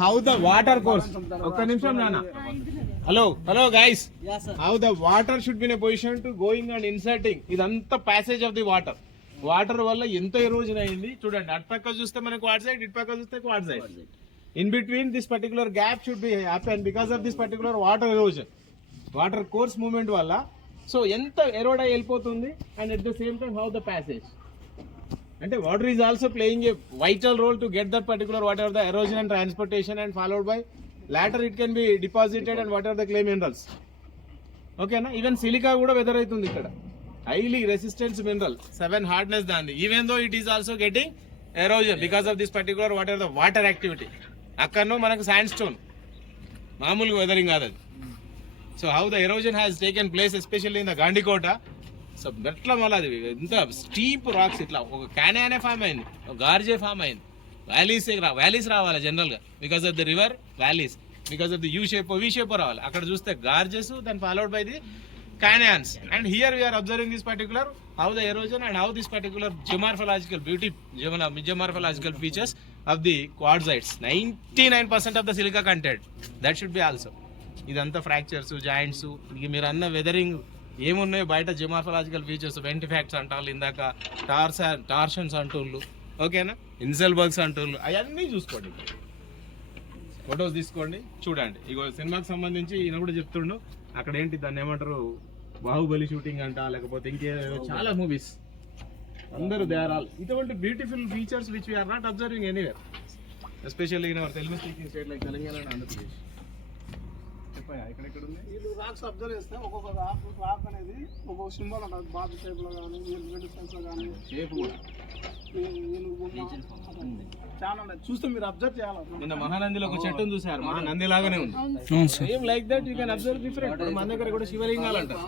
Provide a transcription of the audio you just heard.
how the water course. ఒక్క నిమిషం నాన్న. Hello guys. Yes sir. How the water should be in a position to going and inserting. ఇదంతా passage of the water. Water వల్ల ఎంత erosion అయింది చూడండి. అటు పక్క చూస్తే మనకు వాట్ సైడ్, ఇటు పక్క చూస్తే what side. In between this particular gap should be happen because of this particular water erosion. Water course movement వల్ల సో ఎంత ఎరోడ్ అయి వెళ్ళిపోతుంది and at the same time how the passage అంటే water is also playing a vital role to get that particular whatever the erosion and transportation and followed by later it can be deposited and whatever the clay minerals. ఓకేనా, even silica కూడా weather అవుతుంది ఇక్కడ. Highly resistance mineral 7 hardness దాన్ని, even though it is also getting erosion because of this particular whatever the water activity. అక్కడనో మనకు sandstone మామూలుగా weathering కాదు అది. So how the erosion has taken place especially in the Gandikota. సో ఎట్లా మళ్ళీ అది ఎంత స్టీప్ రాక్స్ ఇట్లా ఒక క్యానే ఫామ్ అయింది, ఒక గార్జే ఫామ్ అయింది. వ్యాలీస్ రావాలి జనరల్గా because of the river valleys, because of the U shape V shape రావాలి. అక్కడ చూస్తే gorges then followed by the canyons, and here we are observing this particular how the erosion and how this particular geomorphological beauty, geomorphological features of the quartzites. 99% of the silica content that should be also. ఇదంతా fractures, joints, మీరు అన్న weathering ఏమున్నాయో బయట జియోమార్ఫలాజికల్ features, వెంటి facts అంటారు ఇందాక, టార్షన్స్ అంటూళ్ళు, ఓకేనా, ఇన్సెల్బర్గ్స్ అంటూళ్ళు, అవన్నీ చూసుకోండి. ఫొటోస్ తీసుకోండి, చూడండి. ఇగో సినిమాకి సంబంధించి ఈయన కూడా చెప్తుండు అక్కడ ఏంటి దాన్ని ఏమంటారు, బాహుబలి షూటింగ్ అంట, లేకపోతే ఇంకే చాలా మూవీస్. అందరూ దే ఆర్ ఆల్ ఇటువంటి beautiful features which we are not observing anywhere, especially in our Telugu speaking state like Telangana and Andhra Pradesh. ఇక్కడ ఉంది వీళ్ళు రాక్స్ అబ్జర్వ్ చేస్తే ఒక్కొక్క రాక్ అనేది ఒక్కొక్క సింబల్ ఉంటుంది. బాత్ షేప్ లో కానీ, రెడ్ షేప్ లో కానీ, షేప్ కూడా చాలా చూస్తే మీరు అబ్జర్వ్ చేయాలి. నిన్న మహానందిలో ఒక చెట్టును చూసారు, మహానంది లాగానే ఉంది. Same like that you can observe different. మన దగ్గర కూడా శివలింగాలు అంటారు.